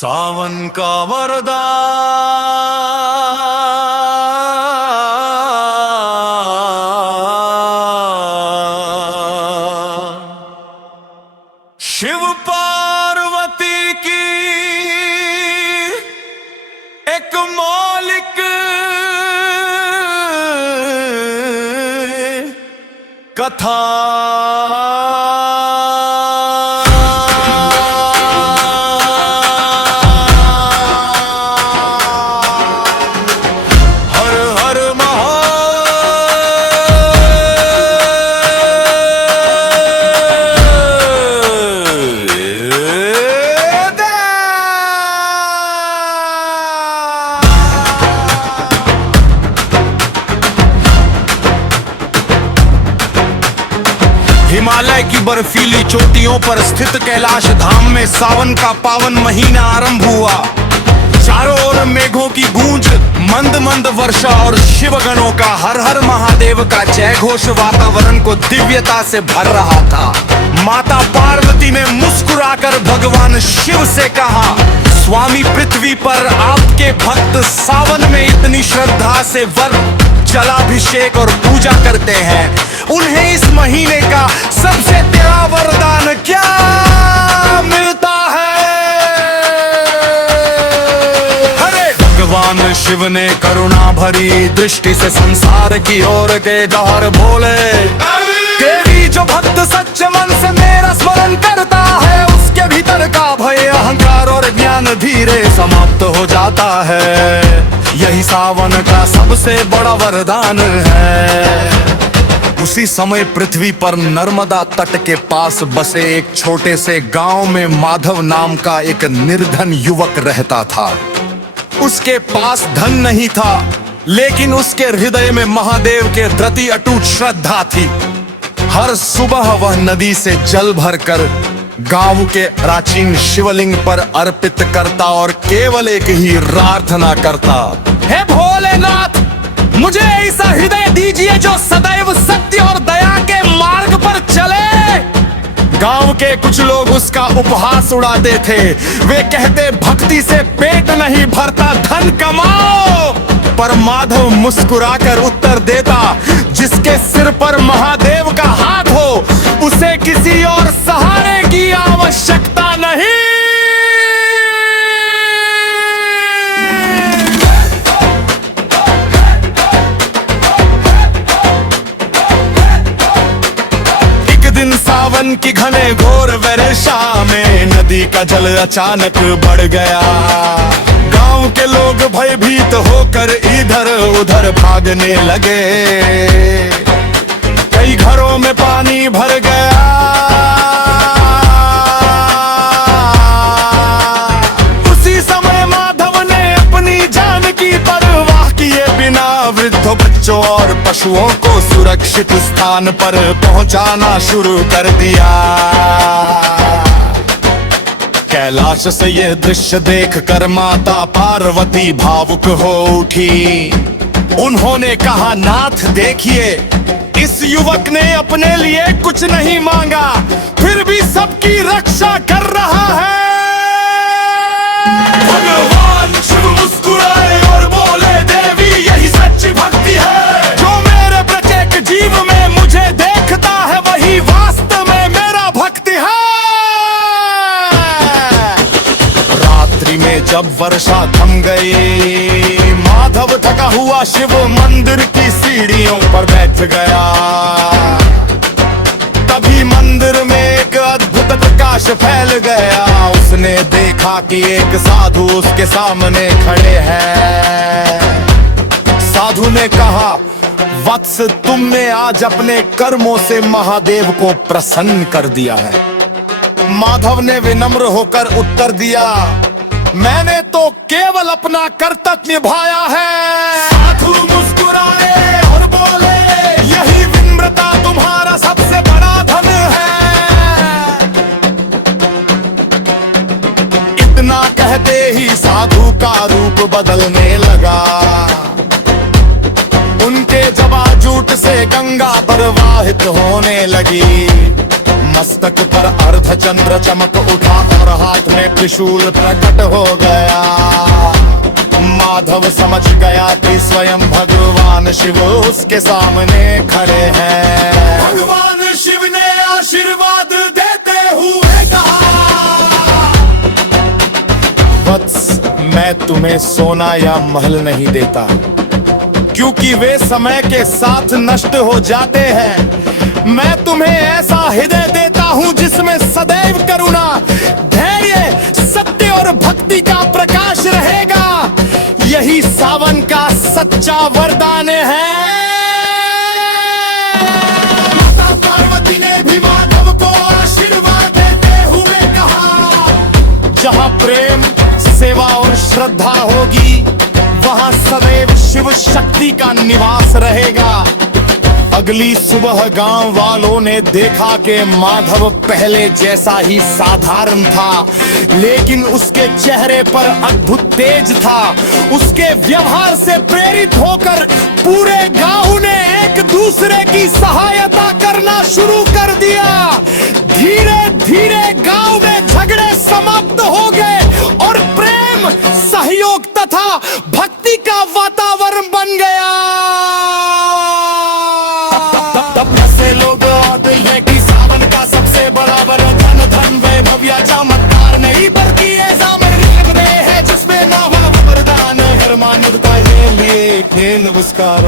सावन का वरदान शिव पार्वती की एक मौलिक कथा। हिमालय की बर्फीली चोटियों पर स्थित कैलाश धाम में सावन का पावन महीना आरंभ हुआ। चारों ओर मेघों की गूंज, मंद मंद वर्षा और शिवगणों का हर हर महादेव का जय घोष वातावरण को दिव्यता से भर रहा था। माता पार्वती ने मुस्कुराकर भगवान शिव से कहा, स्वामी पृथ्वी पर आपके भक्त सावन में इतनी श्रद्धा से व्रत, जलाभिषेक और पूजा करते हैं, उन्हें इस महीने का सबसे बड़ा वरदान क्या मिलता है? अरे भगवान शिव ने करुणा भरी दृष्टि से संसार की ओर के डहर बोले, देवी जो भक्त सच्चे मन से मेरा स्मरण करता है, उसके भीतर का भय, अहंकार और ज्ञान धीरे समाप्त हो जाता है। यही सावन का सबसे बड़ा वरदान है। उसी समय पृथ्वी पर नर्मदा तट के पास बसे एक छोटे से गांव में माधव नाम का एक निर्धन युवक रहता था। उसके पास धन नहीं था, लेकिन उसके हृदय में महादेव के प्रति अटूट श्रद्धा थी। हर सुबह वह नदी से जल भरकर गांव के प्राचीन शिवलिंग पर अर्पित करता और केवल एक ही प्रार्थना करता, हे भोलेनाथ, मुझे ऐसा हृदय दीजिए जो सदैव सत्य और दया के मार्ग पर चले। गांव के कुछ लोग उसका उपहास उड़ाते थे। वे कहते, भक्ति से पेट नहीं भरता, धन कमाओ। पर माधव मुस्कुराकर उत्तर देता, जिसके सिर पर महादेव का हाथ हो, उसे किसी और सहारे की आवश्यकता नहीं। सावन की घने घोर वर्षा में नदी का जल अचानक बढ़ गया। गांव के लोग भयभीत होकर इधर उधर भागने लगे। कई घरों में पानी भर गया। उसी समय माधव ने अपनी जान की परवाह किए बिना वृद्धों, बच्चों और पशुओं को सुरक्षित स्थान पर पहुंचाना शुरू कर दिया। कैलाश से यह दृश्य देखकर माता पार्वती भावुक हो उठी। उन्होंने कहा, नाथ देखिए, इस युवक ने अपने लिए कुछ नहीं मांगा, फिर भी सबकी रक्षा कर रहा है। भगवान शिव मुस्कुराए और बोले, देवी यही सच्ची भक्ति है। जो मेरे प्रत्येक जीव में मुझे देखता है, वही वास्तव में मेरा भक्त है। रात्रि में जब वर्षा थम गई, माधव थका हुआ शिव मंदिर की सीढ़ियों पर बैठ गया। तभी मंदिर में एक अद्भुत प्रकाश फैल गया। उसने देखा कि एक साधु उसके सामने खड़े हैं। साधु ने कहा, वत्स, तुमने आज अपने कर्मों से महादेव को प्रसन्न कर दिया है। माधव ने विनम्र होकर उत्तर दिया, मैंने तो केवल अपना कर्तव्य निभाया है। साधु मुस्कुराए और बोले, यही विनम्रता तुम्हारा सबसे बड़ा धन है। इतना कहते ही साधु का रूप बदलने लगा। उनके जबाजूट से गंगा प्रवाहित होने लगी। मस्तक पर अर्धचंद्र चमक उठा और हाथ में त्रिशूल प्रकट हो गया। माधव समझ गया कि स्वयं भगवान शिव उसके सामने खड़े हैं। भगवान शिव ने आशीर्वाद देते हुए कहा, वत्स, मैं तुम्हें सोना या महल नहीं देता, क्योंकि वे समय के साथ नष्ट हो जाते हैं। मैं तुम्हें ऐसा हृदय देता हूं जिसमें सदैव करुणा, धैर्य, सत्य और भक्ति का प्रकाश रहेगा। यही सावन का सच्चा वरदान है। माता पार्वती ने भी माधव को आशीर्वाद देते हुए कहा, जहां प्रेम, सेवा और श्रद्धा होगी, वहां सदैव शिव शक्ति का निवास रहेगा। अगली सुबह गांव वालों ने देखा कि माधव पहले जैसा ही साधारण था, लेकिन उसके चेहरे पर अद्भुत तेज था। उसके व्यवहार से प्रेरित होकर पूरे गांव ने एक दूसरे की सहायता करना शुरू कर दिया। धीरे धीरे गांव में झगड़े समाप्त हो गए और प्रेम, सहयोग तथा भक्ति का वातावरण बन गया। तब से लोग आते हैं कि सावन का सबसे बड़ा वरदान धन, वैभव या चमत्कार नहीं, बल्कि ऐसा में है जिसमें ना हो वरदान। हर मानवता के लिए खेल नमस्कार।